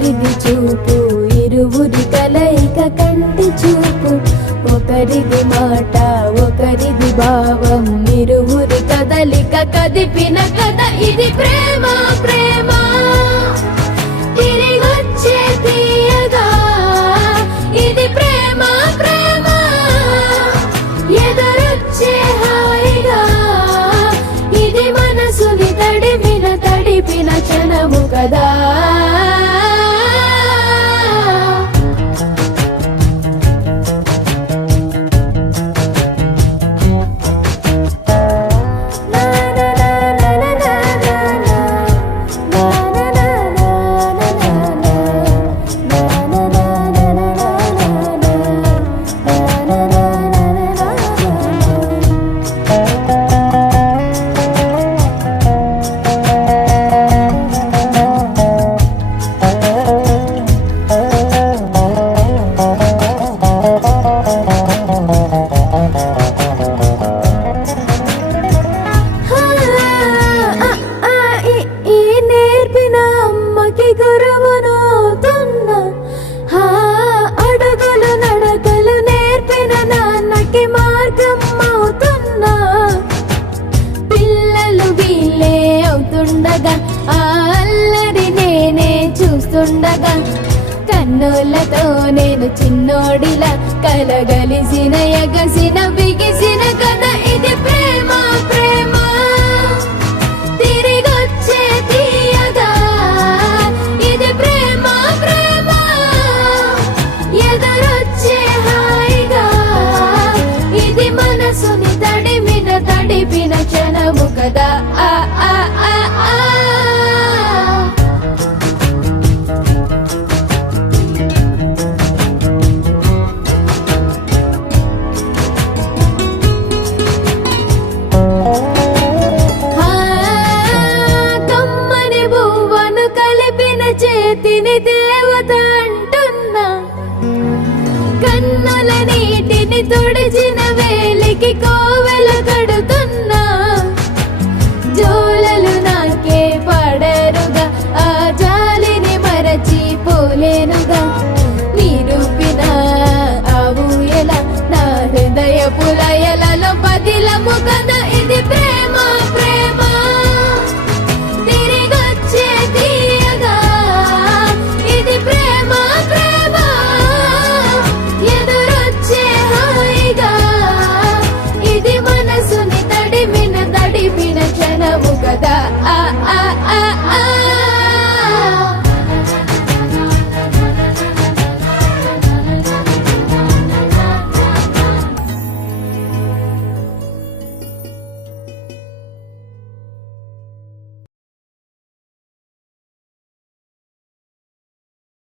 ఒకరిది చూపు ఇరువురి కలయిక కంటి చూపు, ఒకరిది మాట ఒకరిది భావం ఇరువురి కదలిక కదిపిన కథ ఇది ప్రేమ ప్రేమ తిరిగొచ్చే తీయగా, ఇది ప్రేమ ప్రేమ ఎదురొచ్చే హాయిగా, ఇది మనసుని తడిపిన క్షణము కదా. ఆ అల్లరి నేనే చూస్తుండగా కన్నులతో నేను చిన్నోడిలా కలగలిసిన ఎగసిన బిగిసిన కథ ఇది ప్రేమ ప్రేమ తిరిగొచ్చే తీయగా, ఇది ప్రేమ ప్రేమ ఎదురొచ్చే హాయిగా, ఇది మనసుని తడిపిన క్షణము కదా. ఆ ఆ ఆ ఆ కమ్మని బువ్వను కలిపిన చేతిని దేవత అంటున్నా, కన్నుల నీటిని తుడిచిన వేలికి కోవెల కడుతున్నా, జోలలు నాకే పడరుగా ఆ జాలిని మరచి పోలేనుగా.